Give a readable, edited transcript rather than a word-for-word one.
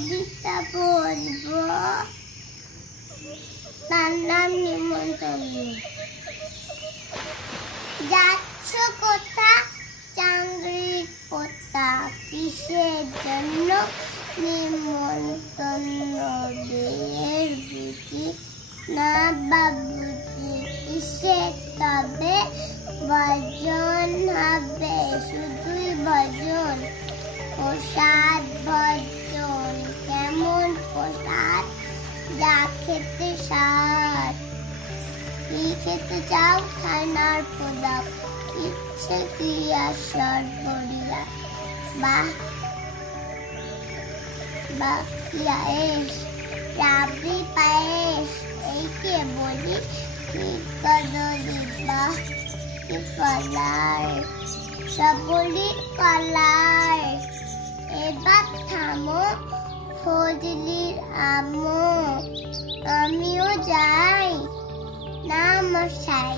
কবিতা বলবো, তার নাম নিমন্ত্রণ। যাচ্ছ কোথা চাংড়ির পোতা, কিসের জন্য নিমন্ত্রণ? বিয়ের বুঝি না বাবুজি, কিসের তবে ভজন হবে? শুধুই ভজন, প্রসাদ ভজন। কেমন প্রসাদ? যা খেতে স্বাদ। কি খেতে চাও? ছানার পোলাও, ইচ্ছে কি আসার বলিয়া। বাহ পায়েস, রাবড়ি পায়েস, এই কে বলি কি কদলি। বাহ কি কলার, সবলির কলার। এবার থামো ফজলির আমো, আমিও যাই না মশাই।